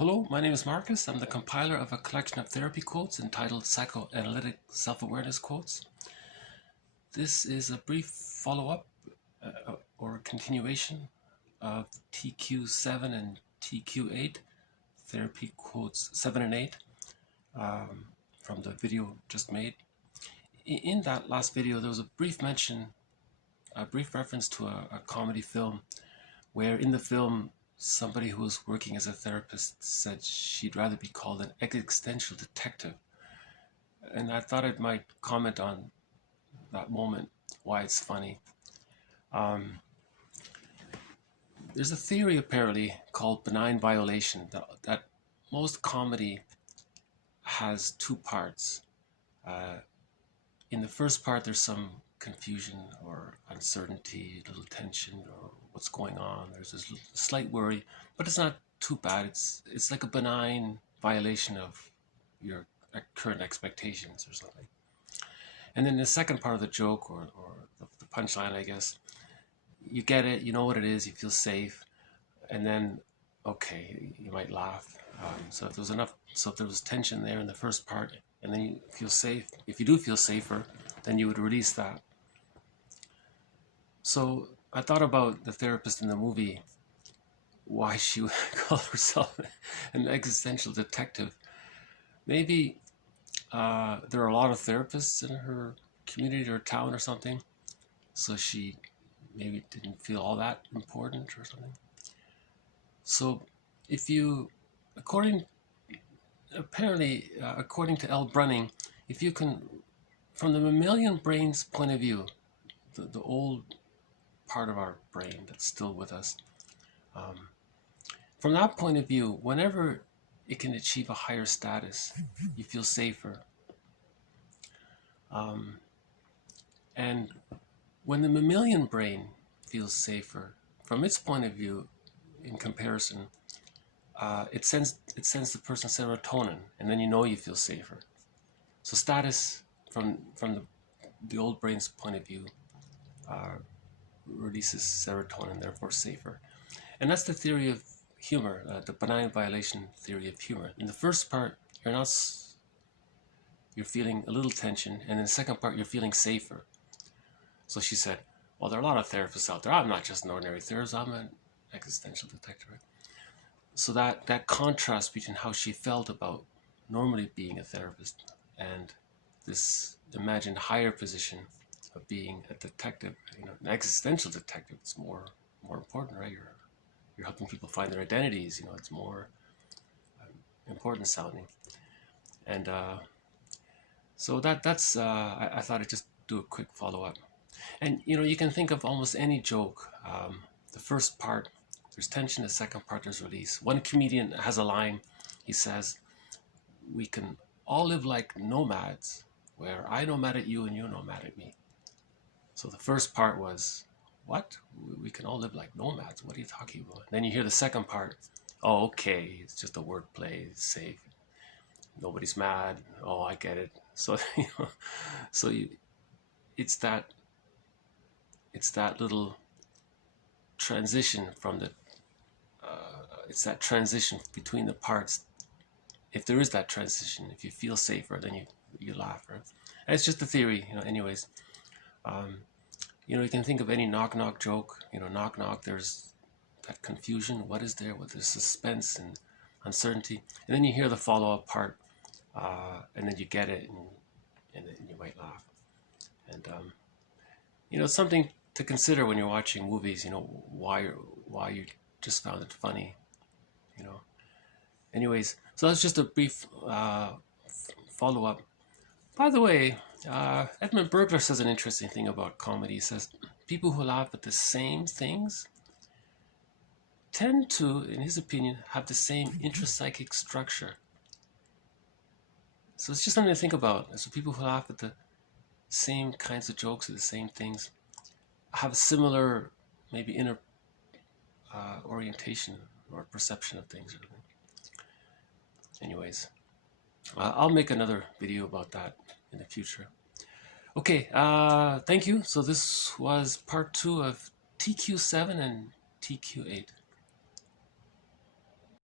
Hello, my name is Marcus. I'm the compiler of a collection of therapy quotes entitled Psychoanalytic Self-Awareness Quotes. This is a brief follow-up or continuation of TQ7 and TQ8, therapy quotes 7 and 8 from the video just made. In that last video, there was a brief reference to a comedy film where in the film somebody who was working as a therapist said she'd rather be called an existential detective. And I thought I might comment on that moment, why it's funny. There's a theory apparently called benign violation that most comedy has two parts. In the first part, there's some confusion or uncertainty, little tension, or what's going on. There's this slight worry, but it's not too bad. It's like a benign violation of your current expectations or something. And then the second part of the joke, or the punchline, I guess, you get it, you know what it is, you feel safe, and then, okay, you might laugh. So if there was tension there in the first part, and then you feel safe, if you do feel safer, then you would release that. So I thought about the therapist in the movie, why she would call herself an existential detective. Maybe there are a lot of therapists in her community or town or something, so she maybe didn't feel all that important or something. So if you, according to L. Brunning, if you can, from the mammalian brain's point of view, the old part of our brain that's still with us, from that point of view, whenever it can achieve a higher status, you feel safer. And when the mammalian brain feels safer, from its point of view, in comparison, it sends the person serotonin, and then you know you feel safer. So status, from the old brain's point of view, releases serotonin, therefore safer. And that's the theory of humor, the benign violation theory of humor. In the first part, you're feeling a little tension, and in the second part, you're feeling safer. So she said, well, there are a lot of therapists out there. I'm not just an ordinary therapist, I'm an existential detective. So that contrast between how she felt about normally being a therapist and this imagined higher position of being a detective, an existential detective, it's more important, right? You're helping people find their identities, it's more important sounding. And so that's I thought I'd just do a quick follow-up. And you can think of almost any joke. The first part, there's tension. The second part, there's release. One comedian has a line. He says, "We can all live like nomads, where I nomad at you and you nomad at me." So the first part was, what? We can all live like nomads. What are you talking about? And then you hear the second part. Oh, okay, it's just a wordplay. It's safe. Nobody's mad. Oh, I get it. So it's that little transition from the. It's that transition between the parts. If there is that transition, if you feel safer, then you laugh, right? And it's just a theory, anyways. You can think of any knock-knock joke. Knock-knock, there's that confusion. What is there? What is suspense and uncertainty? And then you hear the follow-up part, and then you get it, and then you might laugh. And it's something to consider when you're watching movies. Why you just found it funny. Anyways, so that's just a brief follow-up. By the way, Edmund Burglar says an interesting thing about comedy. He says people who laugh at the same things tend to, in his opinion, have the same intrapsychic structure. So it's just something to think about. So people who laugh at the same kinds of jokes, or the same things, have a similar, maybe inner orientation or perception of things. Anyways, I'll make another video about that in the future. Okay, thank you. So this was part 2 of TQ7 and TQ8.